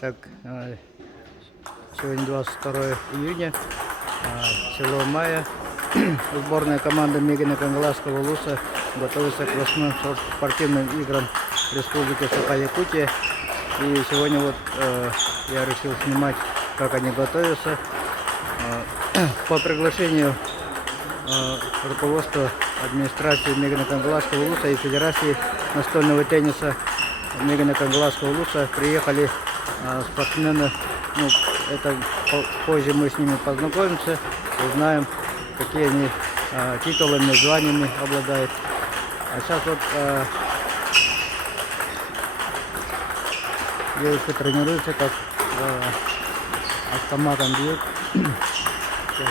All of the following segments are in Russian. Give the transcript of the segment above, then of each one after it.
Так, сегодня 22 июня, село Майя. Сборная команда Мегина Кангаласского Улуса готовится к 8-м спортивным играм Республики Саха-Якутия. И сегодня вот я решил снимать, как они готовятся. По приглашению руководства администрации Мегина Кангаласского Улуса и Федерации настольного тенниса Мегина Кангаласского Улуса приехали спортсмены. Ну, это позже мы с ними познакомимся, узнаем, какие они титулами, званиями обладают. А сейчас вот девушка тренируется, как автоматом бьет. Сейчас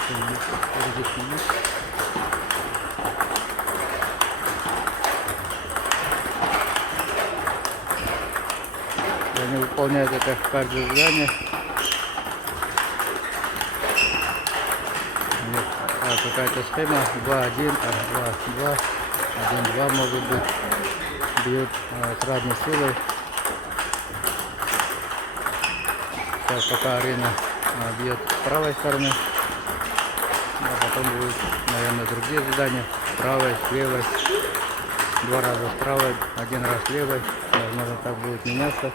они выполняют это каждое задание. Какая-то схема 2-1, 2-2, 1-2 может быть. Бьют с разной силой. Сейчас пока Арина бьет с правой стороны, а потом будут, наверное, другие задания. С правой, с левой. 2 раза с правой, 1 раз с левой. Возможно, так будет меняться.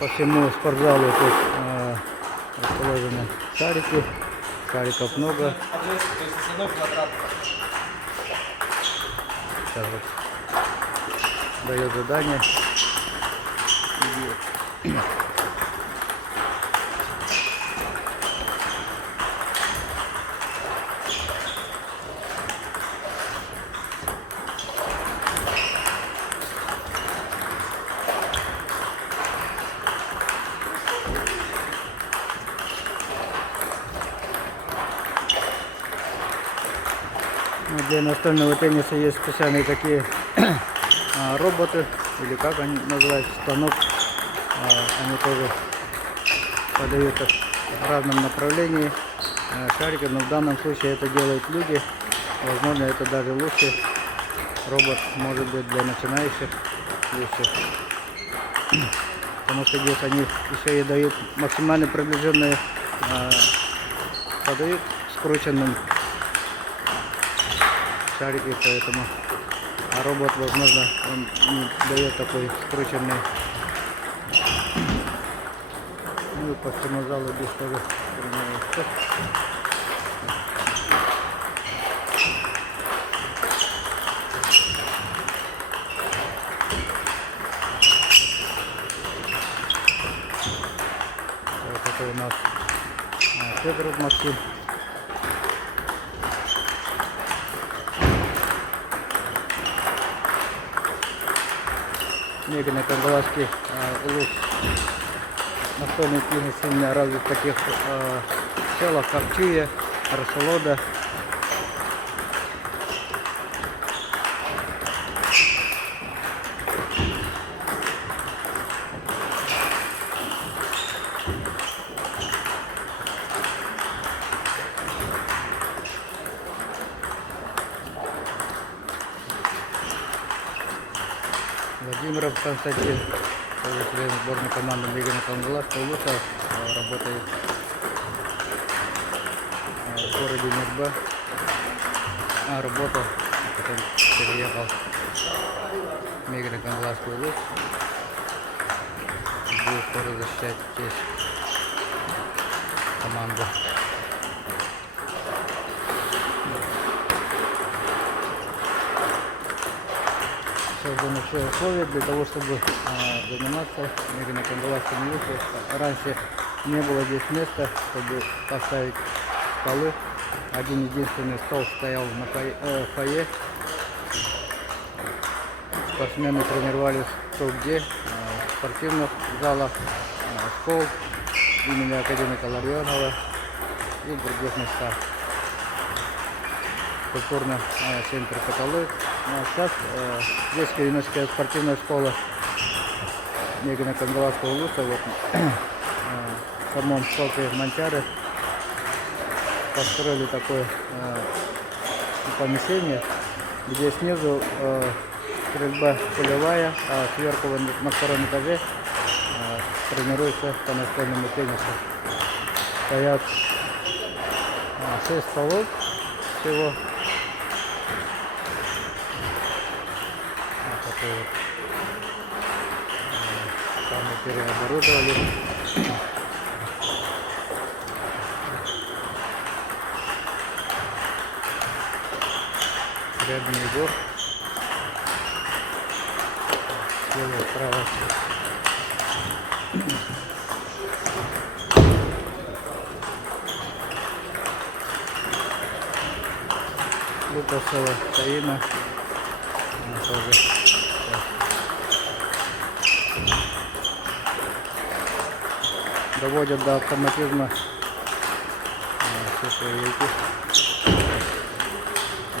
По всему спортзалу тут расположены шарики. Шариков много. Сейчас вот дает задание. Для настольного тенниса есть специальные такие роботы, или как они называются, станок. Они тоже подают в разном направлении шарики, но в данном случае это делают люди. Возможно, это даже лучше. Робот может быть для начинающих лучше. Потому что здесь они еще и дают максимально приближенные, подают скрученным шарики, поэтому робот, возможно, он не дает такой скрученный. Ну и по всему залу здесь тоже тренируется. Вот это у нас Федоров Максим. Мегина Кангаласский Улус настольный теннис сильно развит в таких селах, как Чуя, Расолода. Владимиров Константин, член сборной команды Мегина Кангаласского Улуса, работает в городе Нурба. Работал, потом переехал в Мегина Кангаласский Улус. Будет скоро защищать честь команды. Созданы все условия для того, чтобы заниматься Мегина Кангаласским Улусом. Раньше не было здесь места, чтобы поставить столы. Один единственный стол стоял на фойе. Спортсмены тренировались кто где, в спортивных залах, школ имени академика Ларионова и в других местах. Культурный центр «Каталог». А сейчас детская юношеская спортивная школа Мегина Кангаласского Улуса. Вот Камон Сколки Манчары построили такое помещение, где снизу стрельба пулевая, а сверху на втором этаже тренируются по настольному теннису. Стоят 6 столов всего. Вот такой вот. Там мы переоборудовали. Рядный двор. Слева, справа. Лукасова Таина. Она тоже. Доводят до автоматизма все свои вещи.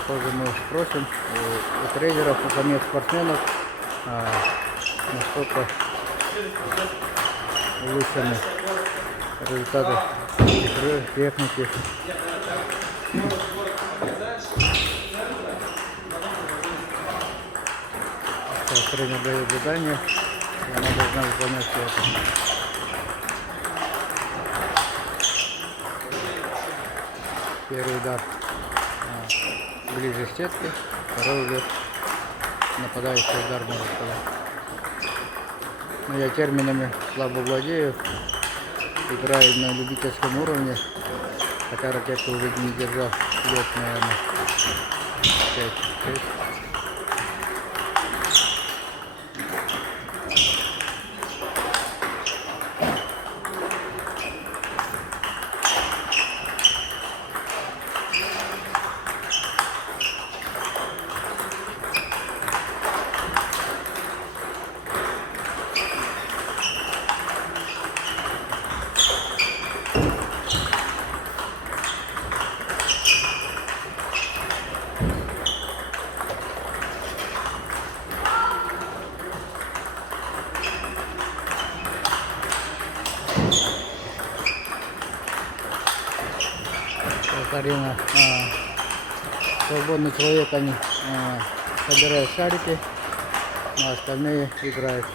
Тоже мы спросим у тренеров, у самих спортсменов, насколько улучшены результаты игры, техники. Сейчас тренер дает задание, и она должна выполнять все это. Первый удар ближе к сетке, второй уже нападающий удар, можно сказать. Но я терминами слабо владею, играю на любительском уровне, хотя ракетку уже не держал лет, наверное, 5-6. Арена, свободный человек, они собирают шарики, а остальные играют.